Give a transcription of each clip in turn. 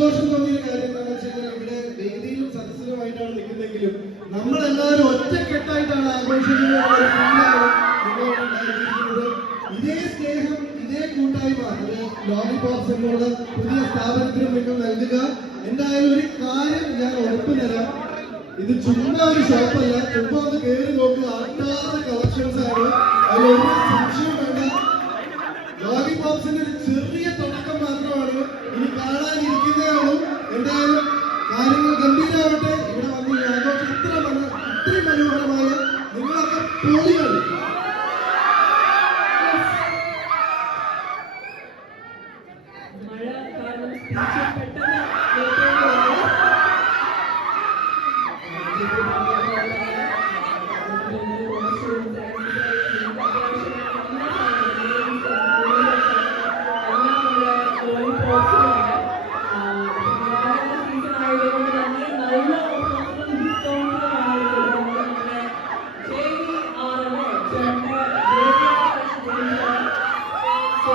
സന്തോഷം തോന്നിയ കാര്യം എന്താണെന്ന് വെച്ച് കഴിഞ്ഞാൽ ഇവിടെ വേദിയിലും സദസ്സിലുമായിട്ടാണ് നിൽക്കുന്നെങ്കിലും നമ്മളെല്ലാവരും ഒറ്റക്കെട്ടായിട്ടാണ് ആഘോഷിക്കുന്നത് ഇതേ സ്നേഹം ഇതേ കൂട്ടായ്മ അത് ലോലിപോപ്സ് എന്നുള്ള പുതിയ സ്ഥാപനത്തിന് നിങ്ങൾ നൽകുക. എന്തായാലും ഒരു കാര്യം ഞാൻ ഉറപ്പു തരാം. ഇത് ചുമ്മാ ഒരു ഷോപ്പല്ല ചുമ്മാ ഒന്ന് കയറി നോക്കുക ആട്ടാത്ത കളക്ഷൻസ് ആണ്. അതിലൊരു സംശയം എന്തായാലും കാര്യങ്ങൾ ഗംഭീരമാവട്ടെ ഇവിടെ വന്ന് ഈ ആഘോഷം ഇത്ര മനോ ഇത്രയും മനോഹരമായ നിങ്ങളൊക്കെ പൊളിയാണ് Thank കാരണം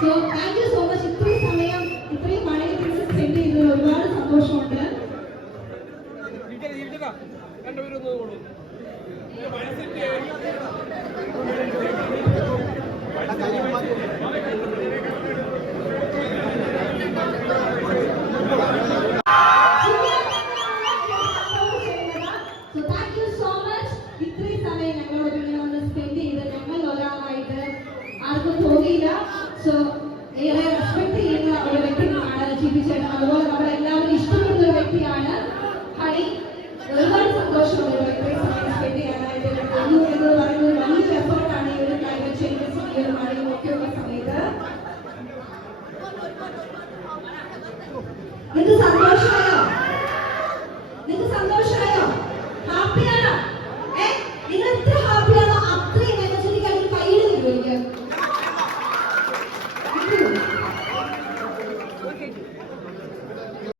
so thank you so much ഇത്രയും സമയം ഇത്രയും മഴയിൽ നിങ്ങൾ സ്പെൻഡ് ചെയ്തതിൽ ഒരുപാട് സന്തോഷമുണ്ട്. രണ്ടുപേരും സോ ഏറെ റെസ്പെക്ട് ചെയ്യുന്ന ഒരു വ്യക്തിയാണ് ജിബി ചേട്ടൻ. അതുപോലെ നമ്മൾ എല്ലാവരും ഇഷ്ടപ്പെടുന്ന ഒരു വ്യക്തിയാണ് ഹണി. ഒരുപാട് സന്തോഷമുള്ള ഒരു വ്യക്തി സമയം സ്പെൻഡ് ചെയ്യാനായിട്ട് എന്ന് പറയുന്ന ഒരു വലിയൊരു എഫേർട്ടാണ് ഈ ഒരു ക്ലൈമറ്റ് ചേഞ്ചസ് ഈ ഒരു മഴയും ഒക്കെയുള്ള സമയത്ത്. ഇത് സന്തോഷം